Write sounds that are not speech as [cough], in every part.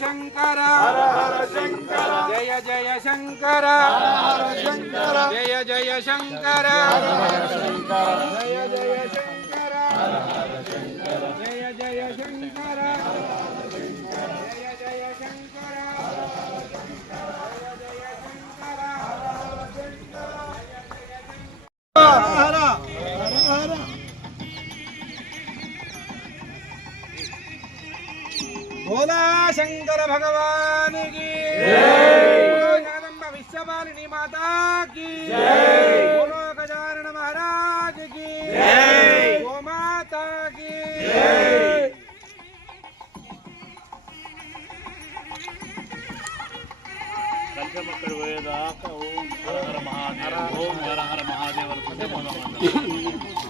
శంకర హర శంకర జయ జయ శంకర. హర శంకర. జయ జయ శంకర. జయ జయ శంకర. భోలా శంకర భగవానికి జగదంబ విశ్వమాలిని మాతాకి బోలో గజానన మహారాజుకి గోమాతాకి కంచమక్కడ పోయేదాకా ఓం హర హర మహాదేవ. ఓం హర హర మహాదేవ అనుకుంటే [laughs] మనం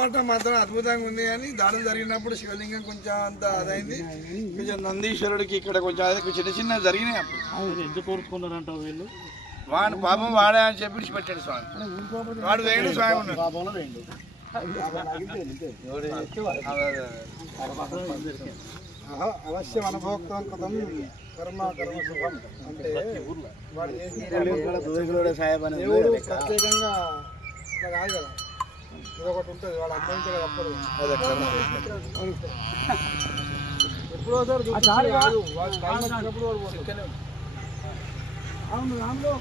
పాట మాత్రం అద్భుతంగా ఉంది కానీ దాడులు జరిగినప్పుడు శివలింగం కొంచెం అంత అదైంది. కొంచెం నందీశ్వరుడికి ఇక్కడ కొంచెం అదే చిన్న చిన్న జరిగినాయి అప్పుడు. ఎందుకు కోరుకున్నారంట వీళ్ళు? వాడు పాపం వాడే అని చెప్పి విడిచిపెట్టాడు స్వామి. వాడు స్వామి వేయండు. అదే. అవశ్యం అనుభోక్తం కథం కర్మ కర్మ శుభం అంటే వాడు చేసిన దేవుడు ప్రత్యేకంగా కదా. ఇదొకటి ఉంటుంది వాళ్ళ అమ్మాయి కూడా తప్పదు రాములు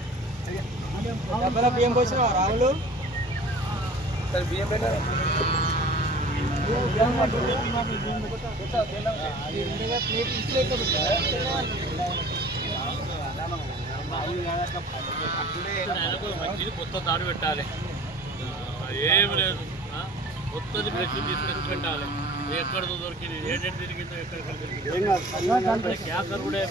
కొత్త తాడు పెట్టాలి ఏమి లేదు? కొత్తది బ్రష్ తీసుకొచ్చి పెట్టాలి ఎక్కడ దొరికింది ఏంటంటే తిరిగిందో ఎక్కడ తిరిగింది. క్యాకర్ కూడా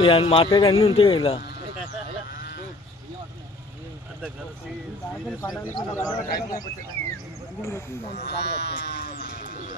వాళ్ళు మార్కెట్ అన్నీ ఉంటాయి ఇలా.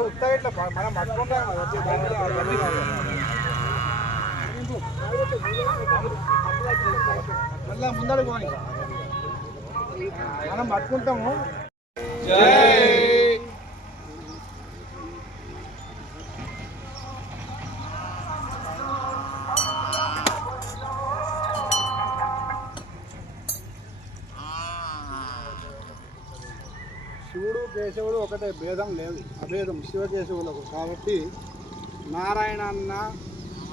ఉత్తా ఇట్లా మనం పట్టుకుంటాం కదా వచ్చే మళ్ళా ముందడుకోని మనం పట్టుకుంటాము జై శివుడు కేశవుడు ఒకటే భేదం లేదు. అభేదం శివకేశవులకు. కాబట్టి నారాయణ అన్న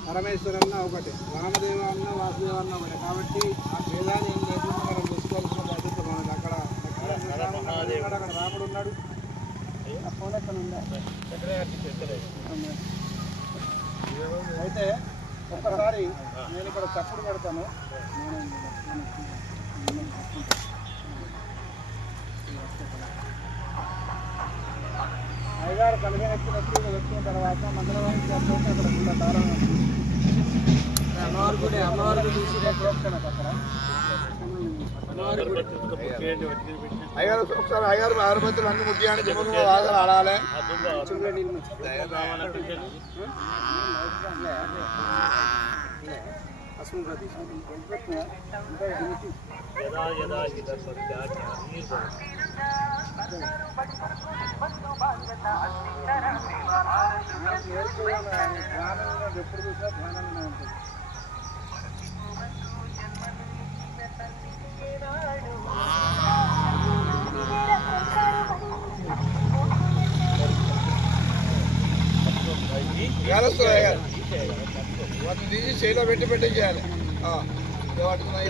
పరమేశ్వరన్న ఒకటే. రామదేవ అన్న వాసుదేవ అన్న ఒకటే. కాబట్టి ఆ భేదాన్ని ఏం లేకుండా మనం తెలుసుకోవాల్సిన బాధ్యత మనది. అక్కడ అక్కడ అక్కడ రాముడు ఉన్నాడు. ఫోన్ ఎక్కడ ఉందా అయితే ఒక్కసారి నేను ఇక్కడ చప్పుడు పెడతాను. నేను- అయ్యగారు కలిగినప్పుడు ఎప్పుడు వచ్చిన తర్వాత మంగళవారం చేస్తుంటే అక్కడ ఉన్న దారం అమ్మవారి గుడి అమ్మవారి గుడి చూసుకున్న అక్కడ. అయ్యారు ఒకసారి అయ్యారు అగరబత్తులు అన్ని ముట్టియాన్ని చెప్పకుండా వాదన ఆడాలి. అసలు ఎప్పుడు చూసినా ధ్యానంగానే ఉంటుంది వాటిని తీసి పెట్టి పెట్టి చేయాలి పట్టుకున్నాయి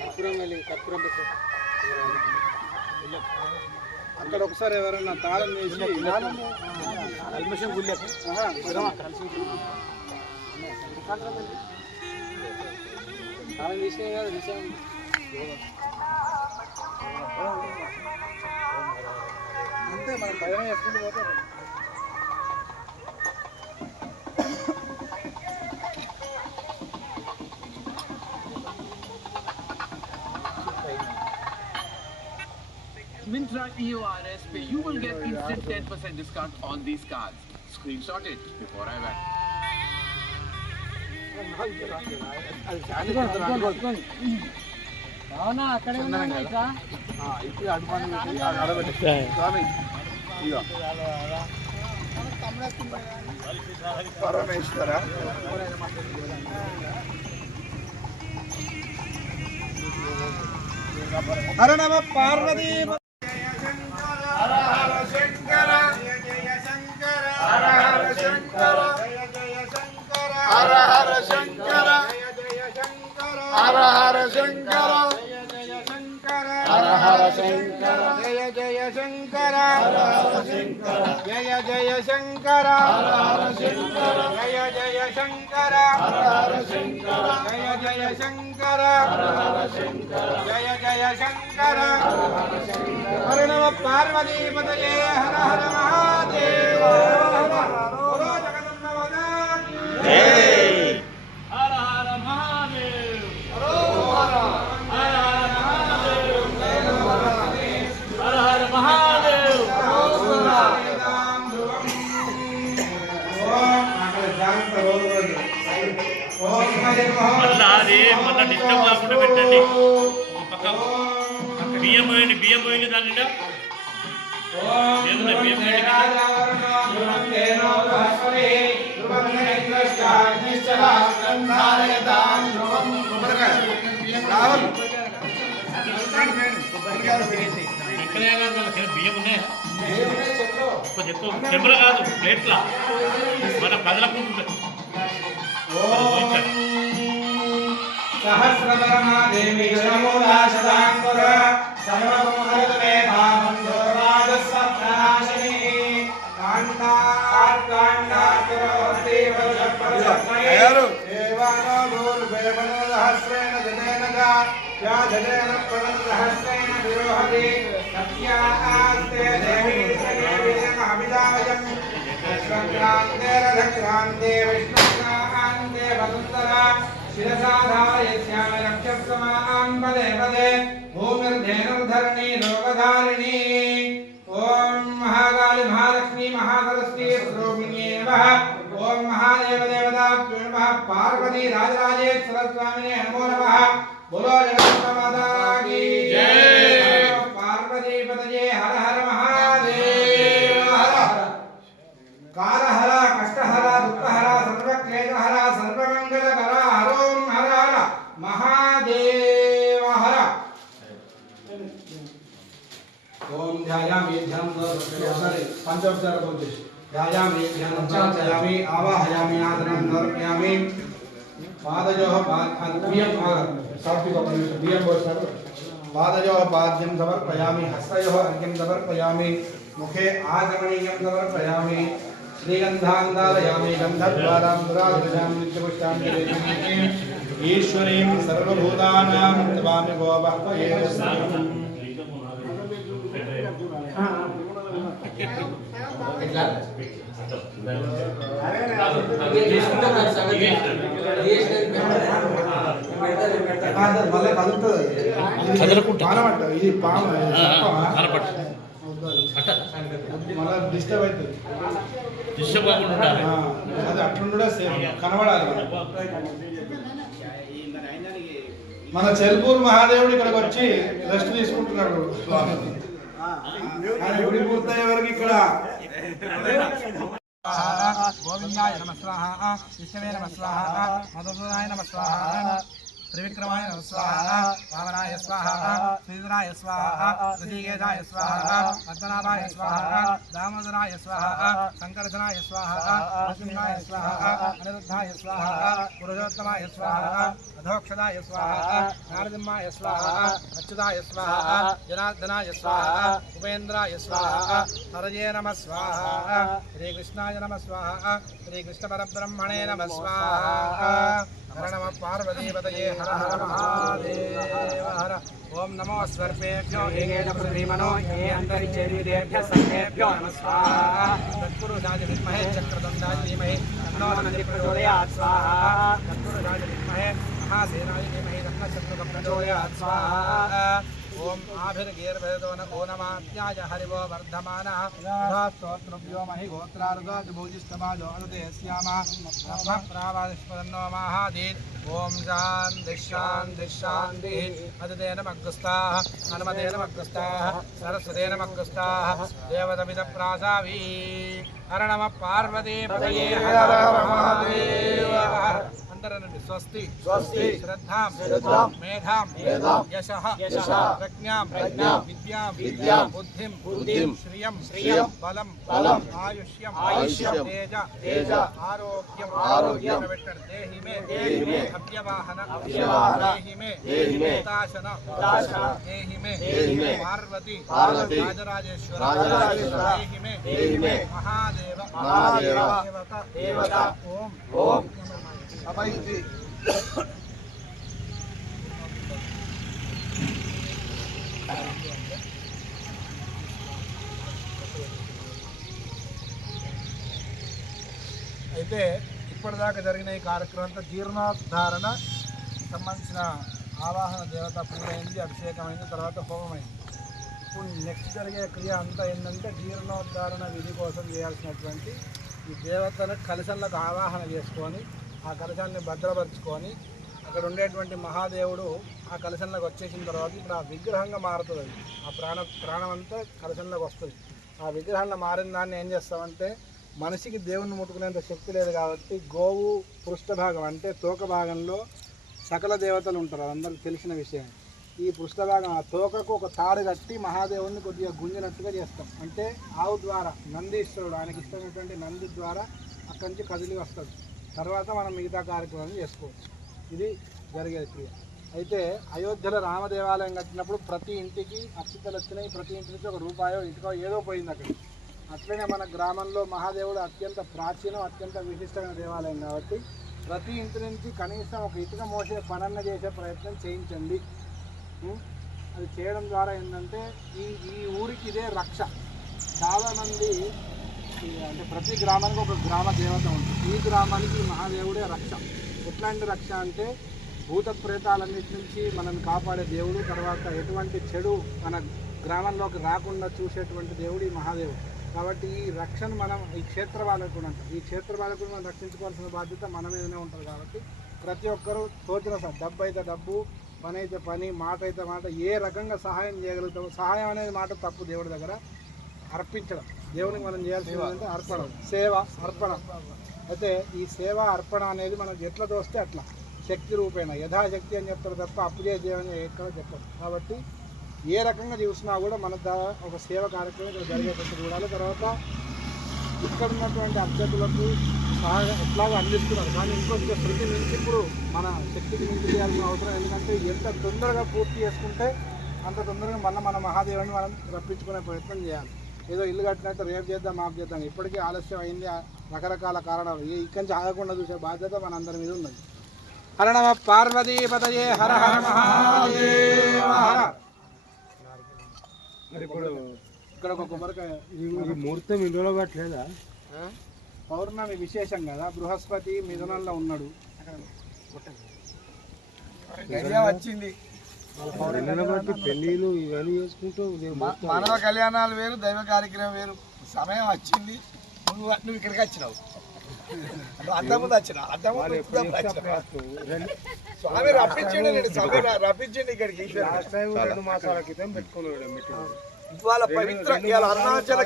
కర్పూరం వెళ్ళి కర్పూరం పెట్టు. అక్కడ ఒకసారి ఎవరైనా తాళం వేసి కల్మషం తాళం. తీసే కదా విషయం అంతే మనం పైన చేసుకుంటూ పోతాం. Mintra EORS pay, you will get instant 10% discount on these cards. Screenshot it before I went. అవునా అక్కడే ఉన్నాను ఇప్పుడు అడుగుని పెట్టి ఆడ ఆడబెట్టి స్వామి ఇక పరమేశ్వర హర నమ పార్వతీ జయ శంకర జయ జయ శంకర జయ జయ శంకర జయ జయ శంకర జయ జయ శంకర అరుణవ పార్వతీపతయే హర హర మహా పోయింది బియ్యం పోయింది దానిలో. దేవుని బియ్యం బియ్యం ఉన్నాయా? ఎక్కువ కెమెరా కాదు ప్లేట్లా. మన కదలకుంటుంది सहस्रवरमादेवी जनमूला शताङ्कुर सर्वमहरतमे भावं दुर्वादस्वप्नाशिनी कान्तात् कान्ताकुरोति वजपजपये देवानो भूर्वेवनो सहस्रेण जनेन च या जनेन प्रणं सहस्रेण विरोहति सत्या आस्ते देवी देवी हमिदावयम् विश्वक्रान्तेरधक्रान्ते विष्णुक्रान्ते वसुन्धरा शिरसाधारयिष्यामि रक्षस्वमां पदे पदे भूमिर्धेनुर्धरणी महादेव पार्वती राजराजेश्वर स्वामिने नमो। नमः बोलो जगन्माता की। पंचोपचार बोलते ध्यायामि ध्यानचायामि आवाहयामि, आदरं धर्मयामि पादयोः पादं सात्विक उपनिषद द्वियं बोधसर्व पादयोः पाद्यं समर्पयामि, हस्तयोः अर्घ्यं समर्पयामि, मुखे आचमणीयं समर्पयामि। श्रीगन्धान्दालयामि गन्धद्वारां दुराग्रजां नित्यपुष्टाञ्जलिम् ईश्वरीं सर्वभूतानां तवामि भो बह्वये ఇది పాము మళ్ళీ డిస్టర్బ్ అవుతుంది డిస్టర్బ్ కాకుండా ఉండాలి ఆ, అది అట్లుండే సేమ్ కనబడాలి మన చెల్పూరు మహాదేవుడు ఇక్కడికి వచ్చి రెస్ట్ తీసుకుంటున్నాడు స్వామి ఆయన గుడి పూర్తయ్యే వరకు ఇక్కడ గోవిందాయ నమ స్వాహ విశ్వమే నమ స్వాహ మధుసూదాయ నమ స్వాహ. త్రివిక్రమాయ నమ స్వాహ వామనాయ స్వాహ శ్రీధరాయ స్వాహ ఋషికేశాయ స్వాహ పద్మనాభాయ స్వాహ దామోదరాయ స్వాహ సంకర్షణాయ స్వాహ నరసింహాయ స్వాహ అనిరుద్ధాయ స్వాహ పురుషోత్తమాయ స్వాహ అధోక్షదాయ స్వాహ నారసింహాయ స్వాహ అచ్యుతాయ స్వాహ జనార్దనాయ స్వాహ ఉపేంద్రాయ స్వాహ హరయే నమ స్వాహ శ్రీకృష్ణాయ నమ స్వాహ శ్రీకృష్ణ పరబ్రహ్మణే నమ స్వాహ. నమ పార్వతీపతయే హర హర మహాదేవ హర ఓం నమో సర్వేభ్యో ఏకేన పృథ్వీమనో ఏ అంతరిక్షేభ్య సర్వేభ్యో నమస్వాహ తత్పురుషాజ విద్మహే చక్రదండాజ ధీమహి తన్నో నంది ప్రచోదయాత్ స్వాహ తత్పురుషాజ విద్మహే మహాసేనాయ ధీమహి తన్న ప్రచోదయాత్ స్వాహ ఓం ఆభిర్గీర్భేదో నో నమాత్యాయ హరివో వర్ధమాన స్తోత్రభ్యో మహి గోత్రారుగాభిభూజిష్టమాజో అనుదే శ్యామ బ్రహ్మ ప్రావాదిష్పదన్నో మహాదీత్ ఓం శాంతి శాంతి శాంతి అతిథేన మగ్గుస్థా హనుమతేన మగ్గుస్థా సరస్వతేన మగ్గుస్థా దేవతమిద ప్రాసావీ హర పార్వతీ పదయే హర మహాదేవ अनन्तरं स्वस्ति स्वस्ति श्रद्धां श्रद्धां मेधां मेधां यशः यशः प्रज्ञां प्रज्ञां विद्यां विद्यां बुद्धिं बुद्धिं श्रियं श्रियं बलं बलं आयुष्यं आयुष्यं तेज तेज आरोग्यं आरोग्यं प्रविष्टर देहि मे देहि मे अव्यवाहन अव्यवाहन देहि मे देहि मे ताशन ताशन देहि मे देहि मे पार्वती पार्वती राजराजेश्वर राजराजेश्वर देहि मे देहि मे महादेव महादेव देवता देवता ओम ओम ఓం అయితే ఇప్పటిదాకా జరిగిన ఈ కార్యక్రమం అంతా జీర్ణోద్ధారణ సంబంధించిన ఆవాహన దేవత పూజైంది అభిషేకమైంది తర్వాత హోమమైంది. ఇప్పుడు నెక్స్ట్ జరిగే క్రియ అంతా ఏంటంటే జీర్ణోద్ధారణ విధి కోసం చేయాల్సినటువంటి ఈ దేవతను కలశంలకు ఆవాహన చేసుకొని ఆ కలశాన్ని భద్రపరుచుకొని అక్కడ ఉండేటువంటి మహాదేవుడు ఆ కలశంలోకి వచ్చేసిన తర్వాత ఇప్పుడు ఆ విగ్రహంగా మారుతుంది. అది ఆ ప్రాణ ప్రాణం అంతా కలశంలోకి వస్తుంది. ఆ విగ్రహంలో మారిన దాన్ని ఏం చేస్తామంటే మనిషికి దేవుణ్ణి ముట్టుకునేంత శక్తి లేదు కాబట్టి గోవు పృష్ఠభాగం అంటే తోక భాగంలో సకల దేవతలు ఉంటారు. అందరికీ తెలిసిన విషయం. ఈ పృష్ఠభాగం ఆ తోకకు ఒక తాడు కట్టి మహాదేవుణ్ణి కొద్దిగా గుంజినట్టుగా చేస్తాం. అంటే ఆవు ద్వారా నందీశ్వరుడు ఆయనకి ఇష్టమైనటువంటి నంది ద్వారా అక్కడి నుంచి కదిలి వస్తాడు. తర్వాత మనం మిగతా కార్యక్రమాన్ని చేసుకోవచ్చు. ఇది జరిగే క్రియ. అయితే అయోధ్యలో రామదేవాలయం కట్టినప్పుడు ప్రతి ఇంటికి అక్షితలు వచ్చినాయి ప్రతి ఇంటి నుంచి ఒక రూపాయో ఇంటికో ఏదో పోయింది అక్కడ. అట్లనే మన గ్రామంలో మహాదేవుడు అత్యంత ప్రాచీనం అత్యంత విశిష్టమైన దేవాలయం కాబట్టి ప్రతి ఇంటి నుంచి కనీసం ఒక ఇటుక మోసే పనన్న చేసే ప్రయత్నం చేయించండి. అది చేయడం ద్వారా ఏంటంటే ఈ ఈ ఊరికి ఇదే రక్ష. చాలామంది అంటే ప్రతి గ్రామానికి ఒక గ్రామ దేవత ఉంటుంది. ఈ గ్రామానికి మహాదేవుడే రక్ష. ఎట్లాంటి రక్ష అంటే భూత ప్రేతాలన్నిటి నుంచి మనల్ని కాపాడే దేవుడు తర్వాత ఎటువంటి చెడు మన గ్రామంలోకి రాకుండా చూసేటువంటి దేవుడు ఈ మహాదేవుడు. కాబట్టి ఈ రక్షణ మనం ఈ క్షేత్ర బాలకుడు కూడా ఈ క్షేత్ర వాళ్ళకు మనం రక్షించుకోవాల్సిన బాధ్యత మన మీదనే ఉంటుంది కాబట్టి ప్రతి ఒక్కరూ తోచిన సార్ డబ్బు అయితే డబ్బు పని అయితే పని మాట అయితే మాట ఏ రకంగా సహాయం చేయగలుగుతాము సహాయం అనేది మాట తప్పు దేవుడి దగ్గర. అర్పించడం. దేవునికి మనం చేయాల్సింది అంటే అర్పణ. సేవ అర్పణ. అయితే ఈ సేవ అర్పణ అనేది మనకు ఎట్లా తోస్తే అట్లా. శక్తి రూపేణ. యథాశక్తి అని చెప్తారు తప్ప అప్పు చేసేయని ఎక్కడ చెప్పరు. కాబట్టి ఏ రకంగా చూసినా కూడా మన ఒక సేవ కార్యక్రమం ఇక్కడ జరిగేటట్టు చూడాలి. తర్వాత ఇక్కడ ఉన్నటువంటి అభ్యర్థులకు బాగా ఎట్లాగో అందిస్తున్నారు. కానీ ఇంకొంచెం శృతి మించి ఇప్పుడు మన శక్తికి మించి చేయాల్సిన అవసరం ఎందుకంటే ఎంత తొందరగా పూర్తి చేసుకుంటే అంత తొందరగా మళ్ళీ మన మహాదేవుని మనం రప్పించుకునే ప్రయత్నం చేయాలి. ఏదో ఇల్లు కట్టినట్టు రేపు చేద్దాం మాపు చేద్దాం. ఇప్పటికీ ఆలస్యం అయింది రకరకాల కారణాలు. ఇక్కడి నుంచి ఆగకుండా చూసే బాధ్యత మన అందరి మీద ఉన్నది. హర నమ పార్వతీ పతయే హర హర ఇక్కడ ఒక కొబ్బరికాయ ముహూర్తం ఇందులో పట్టలేదా పౌర్ణమి విశేషం కదా బృహస్పతి మిథునంలో ఉన్నాడు. వచ్చింది. పెళ్ళిళ్ళు ఇవన్నీ చేసుకుంటూ మానవ కళ్యాణాలు వేరు దైవ కార్యక్రమం వేరు. సమయం వచ్చింది. నువ్వు నువ్వు ఇక్కడికి వచ్చినావు. నువ్వు ఇప్పుడు వచ్చినావు. స్వామి రప్పించండి నేను స్వామి రప్పించండి ఇక్కడికి. రెండు మాసాల క్రితం పెట్టుకున్నాడు ఇవాళ పవిత్ర ఇవాళ అరుణాచల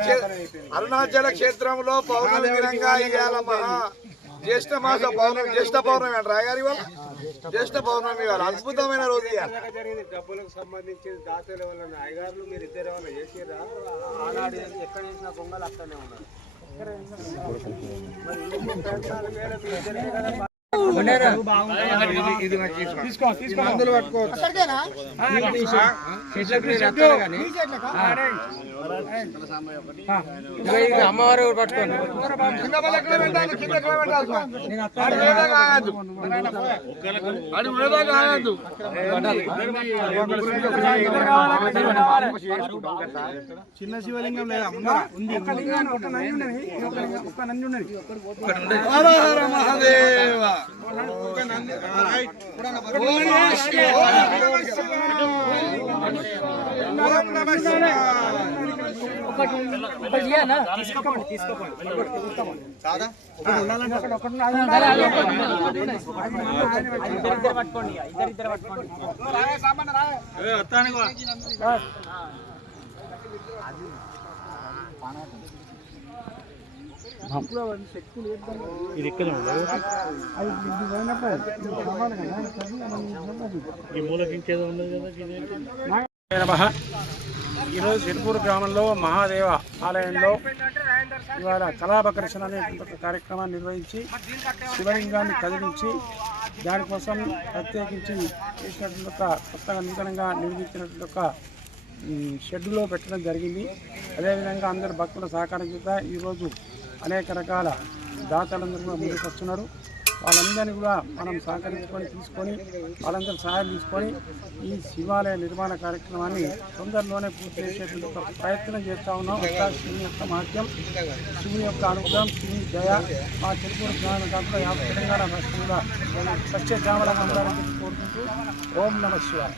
అరుణాచల క్షేత్రంలో పౌర్ణమి దినంగా ఇవాళ మహా జ్యేష్ఠ మాస పౌర్ణమి జ్యేష్ఠ పౌర్ణమి అంటారా. గారి ఇవాళ జ్యేష్ఠ పౌర్ణమి ఇవాళ. అద్భుతమైన రోజు జరిగింది. డబ్బులకు సంబంధించి దాతల వల్ల అయ్యగారులు మీరు ఇద్దరు ఏమైనా చేసిరా ఆనాడు ఎక్కడ చేసిన గొంగలు అక్కడనే ఉన్నారు. మందులు పట్టుకోవచ్చు అమ్మవారు పట్టుకోండి. చిన్న శివలింగం లేదా? ఉంది? ఒక నంది ఉన్నది ఒక లింగం- ఒక నంది ఉన్నది మహాదేవ. పట్టుకోండి నంది ఆ, రైట్. ఓం నమః శివాయ. ఓం నమః శివాయ. ఇది ఇక్కడ ఈ మూలకి ఇంకేదో ఉన్నది కదా ఈరోజు సిరిపూర్ గ్రామంలో మహాదేవ ఆలయంలో ఇవాళ కళాపకర్షణ అనేటువంటి కార్యక్రమాన్ని నిర్వహించి శివలింగాన్ని కదిలించి దానికోసం ప్రత్యేకించి చేసినటువంటి ఒక కొత్తగా నూతనంగా నిర్మించినటువంటి ఒక షెడ్లో షెడ్డులో పెట్టడం జరిగింది. అదేవిధంగా అందరు భక్తుల సహకారం చేత ఈరోజు అనేక రకాల దాతలందరూ కూడా ముందుకు వస్తున్నారు. వాళ్ళందరినీ కూడా మనం సహకరించుకొని తీసుకొని వాళ్ళందరూ సహాయం తీసుకొని ఈ శివాలయ నిర్మాణ కార్యక్రమాన్ని తొందరలోనే పూర్తి చేసేటువంటి ఒక ప్రయత్నం చేస్తూ ఉన్నాం. అంతా శివుని యొక్క మహత్యం శివుని యొక్క అనుగ్రహం శివుని దయ మా తిరుపూరు జ్ఞానం కాకుండా యాభై తెలంగాణ రాష్ట్రంగా సత్య జామలంగా ఉండాలని కోరుకుంటూ ఓం నమ శివాయ.